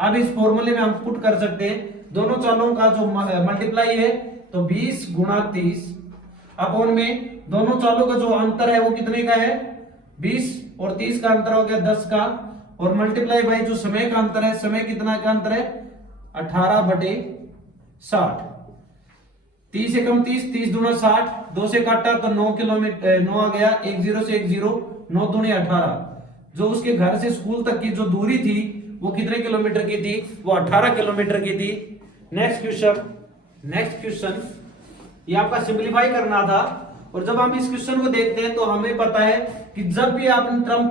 अब इस फॉर्मूले में हम पुट कर सकते हैं दोनों चालों का जो मल्टीप्लाई है, तो 20 × 30 अपॉन में दोनों चालों का जो अंतर है वो कितने का है 20 और 30 का अंतर हो गया 10 का, और मल्टीप्लाई बाई जो समय का अंतर है, समय कितना का अंतर है 18/60। 30 एकम 30, 30 दूना 60, 2 से काटा तो 9 किलोमीटर 9 आ गया, 1 0 से 1 0, 9 दूनी 18। जो उसके घर से स्कूल तक की जो दूरी थी वो कितने किलोमीटर की थी, वो 18 किलोमीटर की थी। नेक्स्ट क्वेश्चन ये आपका सिंपलीफाई करना था, और जब हम इस क्वेश्चन को देखते हैं तो हमें पता है कि जब भी आपने टर्म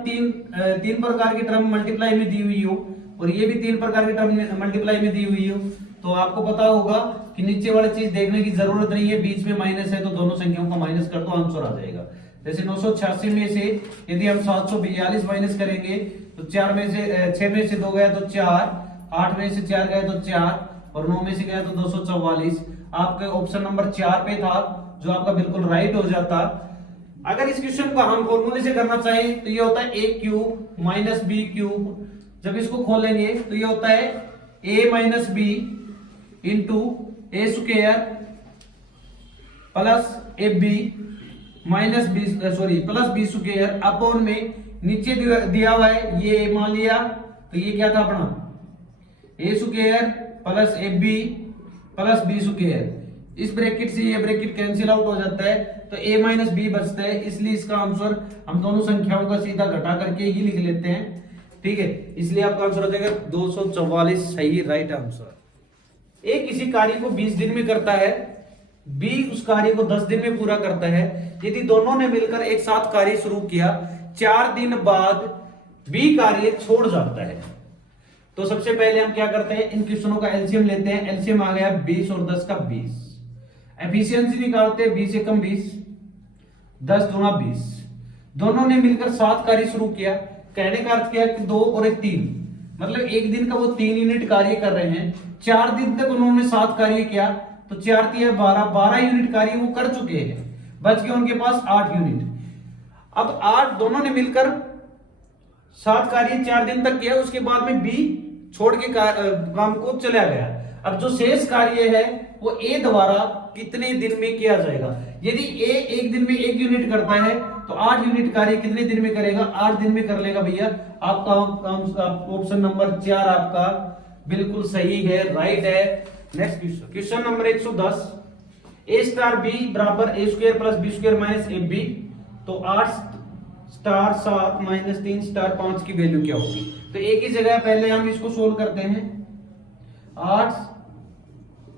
तीन प्रकार की टर्म मल्टीप्लाई में दी हुई हो और ये भी 3 प्रकार की टर्म मल्टीप्लाई में दी हुई हो, तो आपको पता होगा कि नीचे वाली चीज देखने की जरूरत नहीं है, बीच में माइनस है तो दोनों संख्याओं का माइनस कर दो, आंसर आ जाएगा। जैसे 986 में से यदि हम 742 माइनस करेंगे तो 6 में से 2 गया तो 4, 8 में से 4 गया तो 4 और 9 में से गया तो 244। आपके ऑप्शन नंबर 4 पे था जो आपका बिल्कुल राइट हो जाता। अगर इस क्वेश्चन को हम फॉर्मूले से करना चाहें तो ये होता है a cube minus b cube. जब इसको खोलेंगे तो ये होता है a minus b into a square plus a b minus b plus b square upon में नीचे दिया हुआ है ये मान लिया तो ये क्या था अपना a square plus a b plus b square. इस ब्रैकेट से ये ब्रैकेट कैंसिल आउट हो जाता है तो a माइनस बी बचता है, इसलिए इसका आंसर हम दोनों संख्याओं का सीधा घटा करके ही लिख लेते हैं। ठीक है, इसलिए आपका आंसर हो जाएगा 244 सही राइट आंसर। ए किसी कार्य को 20 दिन में करता है, बी उस कार्य को 10 दिन में पूरा करता है। यदि दोनों ने मिलकर एक साथ कार्य शुरू किया, 4 दिन बाद बी कार्य छोड़ जाता है, तो सबसे पहले हम क्या करते हैं, इन क्वेश्चनों का एलसीएम लेते हैं। एलसीएम आ गया 20 और 10 का 20। एफिशिएंसी निकालते हैं 20 एकम 20, 10 दूना 20। दोनों ने मिलकर 7 कार्य शुरू किया, कहने का अर्थ क्या है कि 2 और 1 3, मतलब एक दिन का वो 3 यूनिट कार्य कर रहे हैं। 4 दिन तक उन्होंने 7 कार्य किया तो 4 3 12 यूनिट कार्य वो कर चुके हैं, बच गए उनके पास 8 यूनिट। अब 8 दोनों ने मिलकर 7 कार्य 4 दिन तक किया, उसके बाद में बी छोड़ के काम को चला गया। अब जो शेष कार्य है वो ए द्वारा कितने दिन में किया जाएगा। यदि ए एक दिन में 1 यूनिट करता है तो 8 यूनिट कार्य कितने दिन में करेगा, 8 दिन में कर लेगा भैया। आपका ऑप्शन नंबर 4 आपका बिल्कुल सही है, राइट है। Next question number 110, a star b बराबर a square plus b square minus a b. तो 8 स्टार 7 माइनस 3 स्टार 5 की वैल्यू क्या होगी। तो एक ही जगह पहले हम इसको सोल्व करते हैं। 8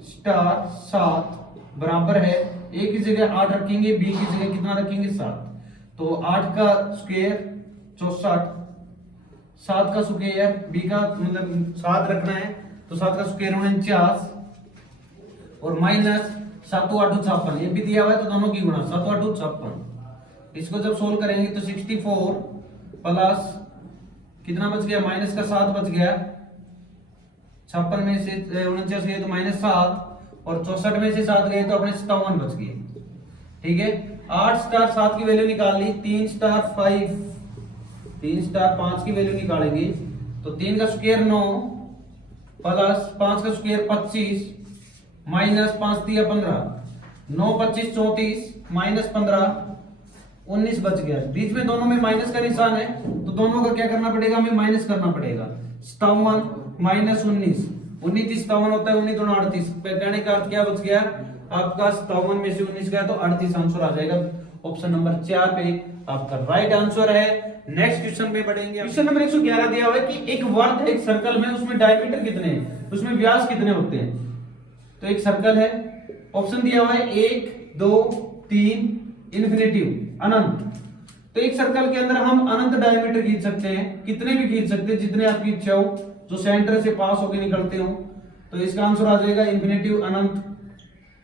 स्टार 7 बराबर है, ए की जगह 8 रखेंगे, बी की जगह कितना रखेंगे 7। तो 8 का स्क्वायर 64, 7 का स्क्वायर बी का मतलब 7 रखना है तो 7 का स्क्वायर 49 और माइनस 7 8 56। ये भी दिया हुआ है तो दोनों की गुणा 7 8 56। इसको जब सोल्व करेंगे तो 64 प्लस कितना बच गया, माइनस का 7 बच गया। 56 में से 49 गए तो माइनस 7 और 64 में से 7 गए तो अपने 57 बच गए। ठीक है, 8 स्टार 7 की वैल्यू निकाल ली, 3 स्टार 5, 3 स्टार 5 की वैल्यू निकालेंगे तो 3 का स्क्वायर 9 प्लस 5 का स्क्वायर 25 माइनस 5 3 15, 9 25 34 माइनस 15 19 बच गया। बीच में दोनों में माइनस का निशान है तो दोनों का क्या करना पड़ेगा, हमें माइनस करना पड़ेगा। 57 माइनस 19, 19 57 होता है, 19 दोनों 38। कहने का अर्थ क्या बच गया आपका, 57 में से 19 गया तो 38 आंसर आ जाएगा। ऑप्शन नंबर 4 पे आपका राइट आंसर है। नेक्स्ट क्वेश्चन पे बढ़ेंगे। क्वेश्चन नंबर 111 दिया हुआ है कि एक वर्ग एक सर्कल में उसमें डायमीटर कितने हैं, उसमें व्यास कितने होते हैं। तो एक सर्कल है, ऑप्शन दिया हुआ है 1 2 3 इन्फिनिटिव अनंत। तो एक सर्कल के अंदर हम अनंत डायमीटर खींच सकते हैं, कितने भी खींच सकते हैं जितने आपकी इच्छा हो, जो सेंटर से पास होकर निकलते हो। तो इसका आंसर आ जाएगा इन्फिनिटिव अनंत,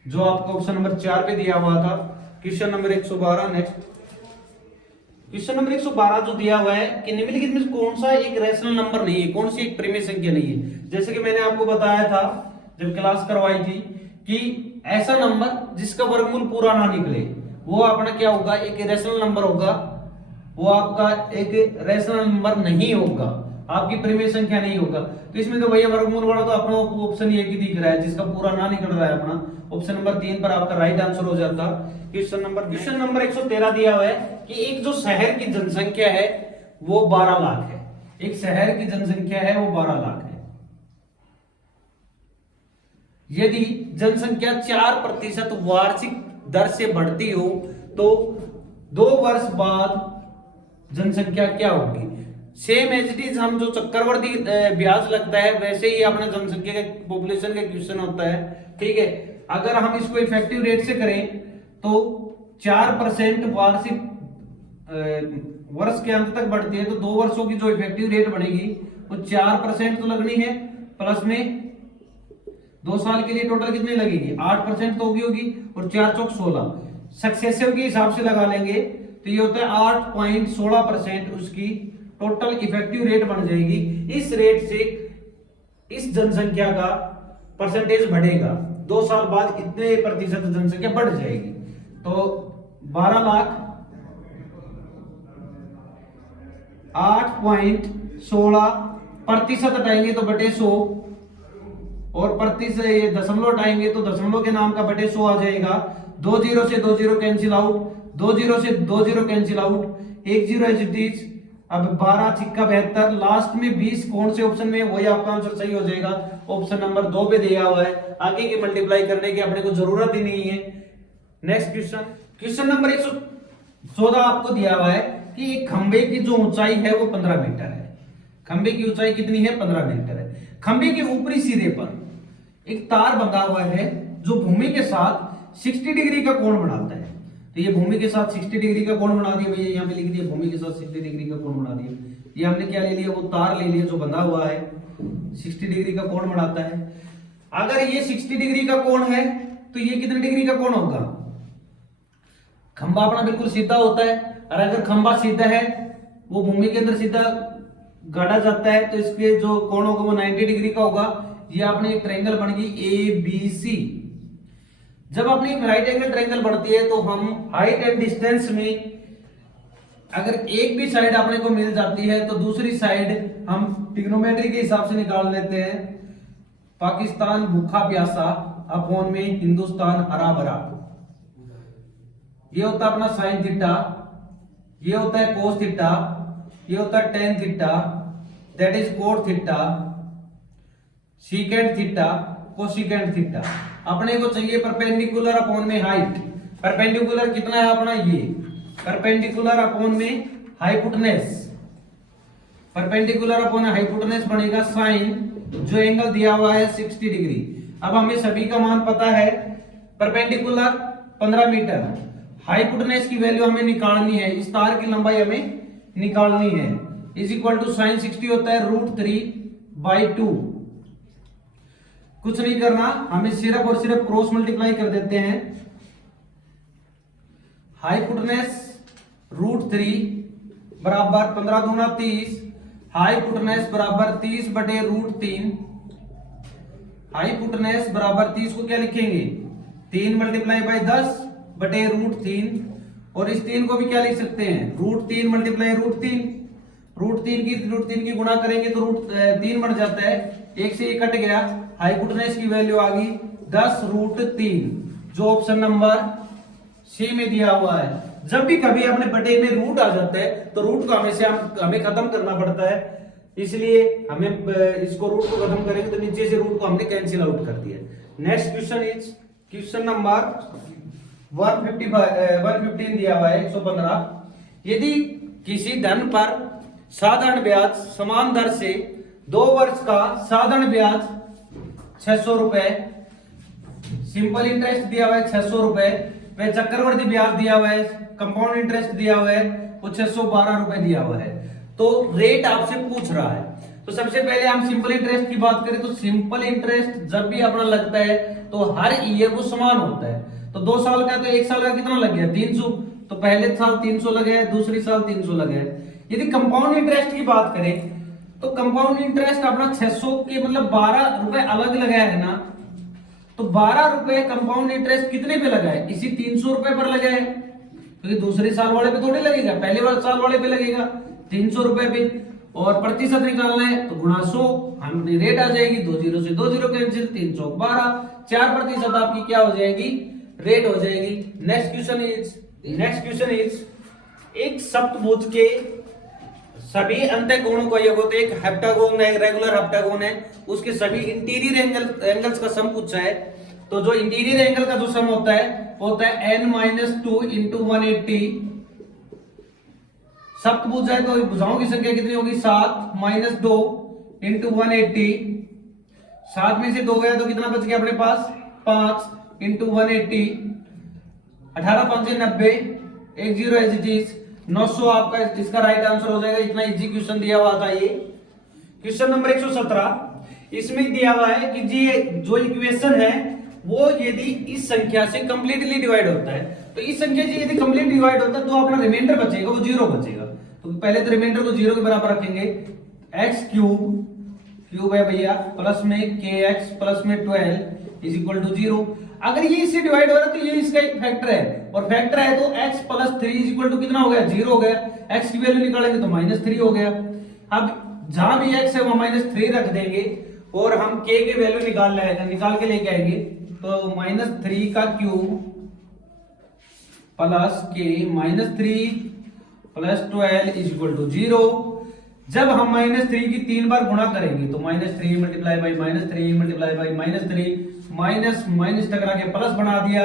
जो आपका ऑप्शन नंबर 4 पे दिया हुआ था। Question number 112। Next question number 112 जो दिया हुआ है कि निम्नलिखित में कौन सा एक रैशनल नंबर नहीं है, कौन सी एक प्रिमिय संख्या नहीं है। जैसे कि मैंने आपको बताया था जब क्लास करवाई थी कि ऐसा नंबर जिसका वर्गमूल पूरा ना निकले वो अपना क्या होगा, एक रैशनल नंबर होगा, वो आपका एक रैशनल नंबर नहीं होगा। आपकी परिमेय संख्या नहीं होगा। तो इसमें तो भैया वर्गमूल वाला तो अपना ऑप्शन एक ही दिख रहा है, जिसका पूरा ना निकल रहा है अपना। ऑप्शन नंबर 3 पर आपका राइट आंसर हो जाता। क्वेश्चन नंबर 113 दिया हुआ है कि एक जो शहर की जनसंख्या है वो 12 लाख है। एक शहर की जनसंख्या है वो 12 लाख है। यदि जनसंख्या 4% वार्षिक दर से बढ़ती हो तो 2 वर्ष बाद जनसंख्या क्या होगी। सेम एज इट इज, हम जो चक्रवर्ती ब्याज लगता है वैसे ही अपना जनसंख्या के पॉपुलेशन का क्वेश्चन होता है। ठीक है, अगर हम इसको इफेक्टिव रेट से करें तो 4% वार्षिक वर्ष के अंत तक बढ़ती है, तो 2 वर्षों की जो इफेक्टिव रेट बनेगी वो 4% तो लगनी है, प्लस में 2 साल के लिए टोटल कितनी लगेगी 8% तो होगी और 4 चौक 16 सक्सेसिव के हिसाब से लगा लेंगे तो ये होता है 8.16% उसकी टोटल इफेक्टिव रेट बन जाएगी। इस रेट से इस जनसंख्या का परसेंटेज बढ़ेगा, 2 साल बाद इतने प्रतिशत जनसंख्या बढ़ जाएगी। तो 12 लाख 8.16% हटाएंगे तो बटे 100 और प्रतिशत ये दशमलव हटाएंगे तो दशमलव के नाम का बटे 100 आ जाएगा। 2 0 से 2 0 कैंसिल आउट, 2 0 से 2 0 cancel out, 1 0 as it is. अब 12 छिक्का 72, लास्ट में 20 कौन से ऑप्शन में, वही आपका आंसर सही हो जाएगा। ऑप्शन नंबर 2 पे दिया हुआ है, आगे की मल्टीप्लाई करने की अपने को जरूरत ही नहीं है। नेक्स्ट क्वेश्चन नंबर 114 आपको दिया हुआ है कि एक खंबे की जो ऊंचाई है वो 15 मीटर है। खंबे की ऊंचाई कितनी है 15 मीटर है। खंबे के ऊपरी सिरे पर एक तार बंधा हुआ है जो भूमि के साथ 60 डिग्री का कोण बनाता है। तो ये भूमि के साथ 60 डिग्री का कोण बना दिया भैया, यहाँ पे लिख दिया भूमि के साथ 60 डिग्री का कोण बना दिया। ये हमने क्या ले लिया, वो तार ले लिया जो बंधा हुआ है 60 डिग्री का कोण बनाता है। अगर ये 60 डिग्री का कोण है तो ये कितने डिग्री का कोण होगा। खंबा अपना बिल्कुल सीधा होता है, और अगर खंबा सीधा है वो भूमि के अंदर सीधा गाड़ा जाता है तो इसके जो कोण होगा वो 90 डिग्री का होगा। ये आपने एक ट्रायंगल बन गई ABC। जब अपनी एक राइट एंगल ट्रायंगल बनती है तो हम हाइट एंड डिस्टेंस में अगर एक भी साइड अपने को मिल जाती है तो दूसरी साइड हम ट्रिग्नोमेट्री के हिसाब से निकाल लेते हैं। पाकिस्तान भूखा प्यासा अपॉन में हिंदुस्तान हरा भरा, ये होता है अपना साइन थीटा, ये होता है कोस थीटा, ये होता है tan theta, that is cot theta, secant theta, cosecant theta. अपने को चाहिए परपेंडिकुलर अपॉन में हाइट। परपेंडिकुलर कितना है अपना, ये परपेंडिकुलर अपॉन में हाइपोटेनस, परपेंडिकुलर अपॉन हाइपोटेनस बनेगा साइन जो एंगल दिया हुआ है 60 डिग्री। अब हमें सभी का मान पता है, परपेंडिकुलर 15 मीटर, हाइपोटेनस की वैल्यू हमें निकालनी है, इस तार की लंबाई हमें निकालनी है, इज इक्वल टू साइन 60 होता है √3/2। कुछ नहीं करना, हमें सिर्फ और सिर्फ क्रॉस मल्टीप्लाई कर देते हैं। हाइपोटेनस √3 बराबर 15 दूना 30, हाइपोटेनस बराबर 30 बटे √3। हाइपोटेनस बराबर 30 को क्या लिखेंगे 3 मल्टीप्लाई बाई 10 बटे √3, और इस 3 को भी क्या लिख सकते हैं √3 मल्टीप्लाई √3। √3 की गुणा करेंगे तो √3 बन जाता है, 1 से 1 कट गया, हाइपोटेनस की वैल्यू आ गई 10√3 जो ऑप्शन नंबर सी में दिया हुआ है। जब भी कभी अपने बटे में रूट आ जाता है तो रूट को हमें खत्म करना पड़ता है, इसलिए हमें इसको रूट को खत्म करेंगे तो नीचे से रूट को हमने कैंसिल आउट कर दिया। Next question is question number 115 दिया हुआ है 115। यदि किसी धन पर साधारण ब्याज समान दर से 2 वर्ष का साधारण ब्याज 600 रुपए, सिंपल इंटरेस्ट दिया हुआ है 600 रुपए, वह चक्रवर्ती ब्याज दिया हुआ है, कंपाउंड इंटरेस्ट दिया हुआ है वो 612 रुपए दिया हुआ है, तो रेट आपसे पूछ रहा है। तो सबसे पहले हम सिंपल इंटरेस्ट की बात करें तो सिंपल इंटरेस्ट जब भी अपना लगता है तो हर ईयर वो समान होता है। तो 2 साल का तो 1 साल का कितना लग गया 300, तो पहले साल 300 लगे, दूसरी साल 300 लगे। यदि कंपाउंड इंटरेस्ट की बात करें तो कंपाउंड इंटरेस्ट अपना 600 के मतलब 12 रुपए अलग लगाया है ना, तो 12 रुपए कंपाउंड इंटरेस्ट कितने पे लगा है, इसी 300 रुपए पर लगा है, क्योंकि दूसरे साल वाले पे थोड़ी लगेगा, पहले वाले साल वाले पे लगेगा 300 रुपए पे। और प्रतिशत निकालना है तो गुणा 100, हमने रेट आ जाएगी, 2 0 से 2 0 कैंसिल, 3 चौक 12, 4% आपकी क्या हो जाएगी, रेट हो जाएगी। नेक्स्ट क्वेश्चन इज एक सप्तभुज के सभी अंतःकोणों का योग होता है, एक हेप्टागोन है, रेगुलर हेप्टागोन है, उसके सभी इंटीरियर एंगल्स का सम पूछा है। तो जो इंटीरियर एंगल का जो सम होता है n-2 इंटू 180। सप्तभुज है तो भुजाओं की संख्या कितनी होगी, 7 - 2 इंटू 180। 7 में से 2 गया तो कितना बच गया अपने पास, 5 इंटू 180। 18 5 90, 1 0 एज इट इज, 900 आपका इसका राइट आंसर हो जाएगा। इतना इजी क्वेश्चन दिया हुआ था ये। क्वेश्चन नंबर 117, इसमें दिया हुआ है कि जी जो इक्वेशन है वो यदि इस संख्या से कंप्लीटली डिवाइड होता है, तो इस संख्या से यदि कंप्लीट डिवाइड होता है तो अपना रिमाइंडर बचेगा वो 0 बचेगा। तो पहले तो रिमाइंडर को 0 के बराबर रखेंगे, x क्यूब है भैया, प्लस में kx प्लस में 12 इज इक्वल टू 0। अगर ये इससे डिवाइड हो रहा है तो ये इसका एक फैक्टर है, और फैक्टर है तो x plus 3 is equal to कितना हो गया, 0 हो गया। x की वैल्यू निकालेंगे तो -3 हो गया। अब जहां भी x है वहां -3 रख देंगे और हम k की वैल्यू निकाल के लेके आएंगे, तो -3 का cube plus k -3 plus 12 is equal to 0। जब हम -3 की 3 बार गुणा करेंगे तो -3 multiply by -3 multiply by -3, minus टकरा के प्लस बना दिया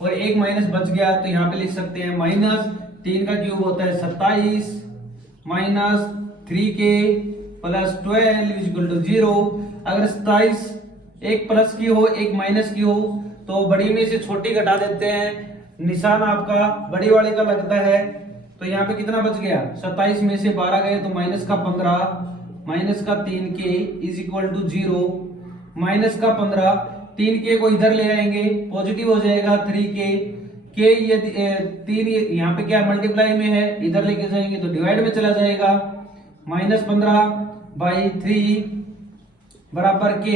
और एक माइनस बच गया, तो यहां पे लिख सकते हैं -3 का क्यूब होता है 27 -3k plus 12 is equal to 0। अगर 27 एक प्लस की हो एक माइनस की हो तो बड़ी में से छोटी घटा देते हैं, निशान आपका बड़ी वाले का लगता है। तो यहाँ पे कितना बच गया, 27 में से 12 गए तो माइनस का 15 माइनस का 3k is equal to 0, minus का 15, 3k को इधर ले आएंगे पॉजिटिव हो जाएगा 3k, k यदि 3 यहाँ पे क्या मल्टीप्लाई में है, इधर लेके जाएंगे तो डिवाइड में चला जाएगा। -15 बाई 3 बराबर k,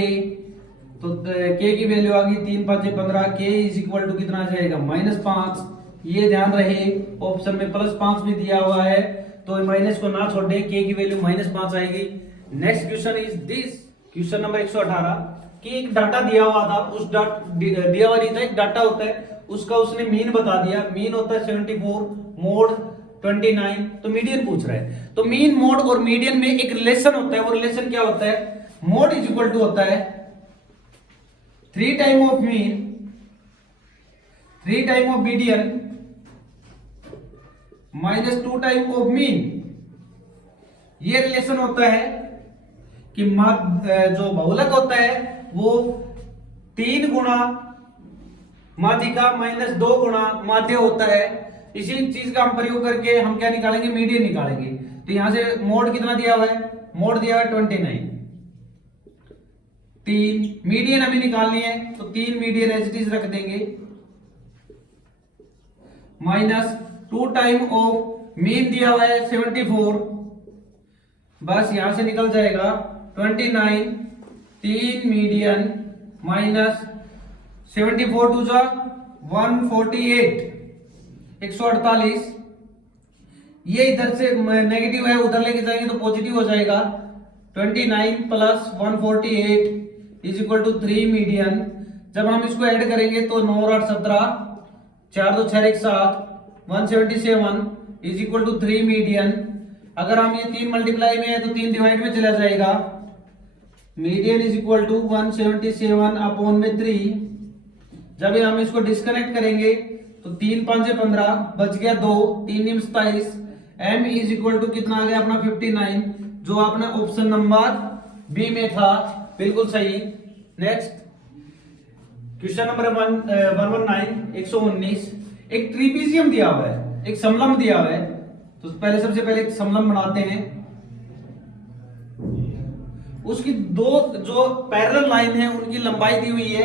तो k की वैल्यू आ गई 3 5 15, k इज इक्वल टू कितना आ जाएगा, -5। ये ध्यान रहे ऑप्शन में +5 भी दिया हुआ है, तो माइनस को ना छोड़ दें, k की वैल्यू -5 आएगी। Next question is this, question number 118, कि एक डाटा दिया हुआ था, उस दिया हुआ नहीं था, एक डाटा होता है उसका उसने मीन बता दिया, मीन होता है 74 मोड 29, तो मीडियन पूछ रहा है। तो मीन मोड और मीडियन में एक रिलेशन होता है, वो रिलेशन क्या होता है, मोड इज इक्वल टू होता है 3 time of mean 3 time of median -2 time of mean. ये रिलेशन होता है कि जो बहुलक होता है वो 3 गुणा माध्यिका -2 गुणा माध्य होता है। इसी चीज का हम प्रयोग करके हम क्या निकालेंगे, मीडियन निकालेंगे। तो यहां से मोड कितना दिया हुआ है, मोड दिया हुआ है 29, 3 मीडियन हमें निकालनी है, तो 3 मीडियन एज इट इज रख देंगे, -2 टाइम ऑफ मीन दिया हुआ है 74, बस यहां से निकल जाएगा 29, 3 मीडियन -74 टू जा 148, 148। ये इधर से नेगेटिव है, उधर लेके जाएंगे तो पॉजिटिव हो जाएगा। 29 plus 148 is equal to 3 median. जब हम इसको ऐड करेंगे तो 9 और 8 17, 4 2 6 1 7, 177 इज इक्वल टू 3 मीडियन। अगर हम ये 3 मल्टीप्लाई में है तो 3 डिवाइड में चला जाएगा, median is equal to 177 upon में 3। जब हम इसको डिस्कनेक्ट करेंगे तो 3 5 15, बच गया 2, 3 27, m इज इक्वल टू कितना आ गया अपना 59, जो आपने ऑप्शन नंबर बी में था, बिल्कुल सही। नेक्स्ट क्वेश्चन नंबर 119, 119, एक ट्रिपीजियम दिया हुआ है, एक समलंब दिया हुआ है। तो पहले सबसे पहले एक समलंब बनाते हैं, उसकी दो जो पैरेलल लाइन है उनकी लंबाई दी हुई है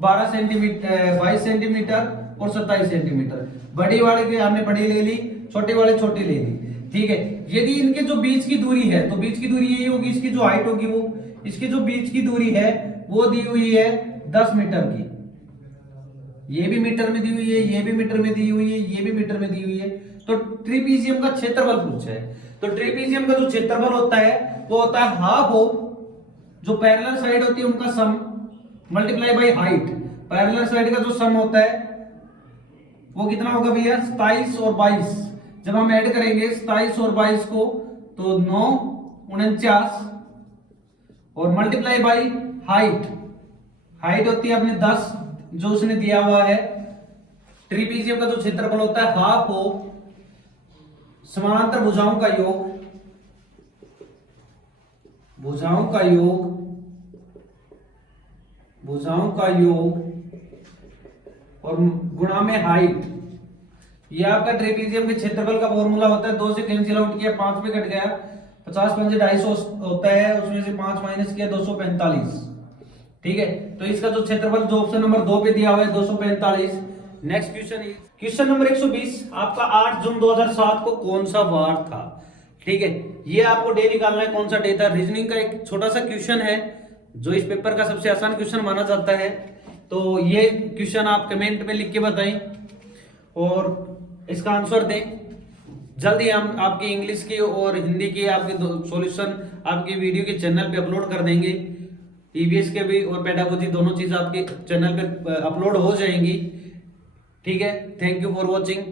12 सेंटीमीटर, 22 सेंटीमीटर और 27 सेंटीमीटर। बड़ी वाले की हमने बड़ी ले ली, छोटे वाले छोटी ले ली, ठीक है। यदि इनके जो बीच की दूरी है, तो बीच की दूरी यही होगी, इसकी जो हाइट होगी वो, इसकी जो बीच की दूरी है वो दी हुई है 10 मीटर की। ये भी मीटर में दी हुई है, ये भी मीटर में दी हुई है, ये भी मीटर में दी हुई है। तो ट्रिपीजियम का क्षेत्रफल पूछा है। तो ट्रेपीजियम का जो क्षेत्रफल होता है वो होता है हाफ ऑफ जो पैरेलल साइड होती है उनका sum multiply by height. Parallel side का जो सम होता है वो कितना होगा भैया 27 और 22। जब हम ऐड करेंगे 27 और 22 को तो 9 49 और मल्टीप्लाई बाय हाइट। हाइट होती है अपने 10 जो उसने दिया हुआ है। ट्रीपीजियम का जो क्षेत्रफल होता है हाफ ऑफ समानांतर भुजाओं का योग, भुजाओं का योग, भुजाओं का योग और गुणा में हाइट। ये आपका ट्रेपीजियम के क्षेत्रफल का फॉर्मूला होता है। 2 से कैंसिल आउट किया, 5 पे कट गया, 50 5 250 होता है, उसमें से 5 माइनस किया 245। ठीक है, तो इसका जो क्षेत्रफल जो ऑप्शन नंबर 2 पे दिया हुआ है 245। Next question is question number 120 आपका 8 जून 2007 को कौन सा वार था। ठीक है, ये आपको डे निकालना है कौन सा डे था। रीजनिंग का एक छोटा सा क्वेश्चन है जो इस पेपर का सबसे आसान क्वेश्चन माना जाता है। तो ये क्वेश्चन आप कमेंट में लिख के बताएं और इसका आंसर दें। जल्दी हम आपकी इंग्लिश की और हिंदी की आपके सॉल्यूशन आपकी वीडियो के चैनल पे अपलोड कर देंगे। ईवीएस के भी और पेडागोजी दोनों चीज आपके चैनल पे अपलोड हो जाएंगी। ठीक है, थैंक यू फॉर वॉचिंग।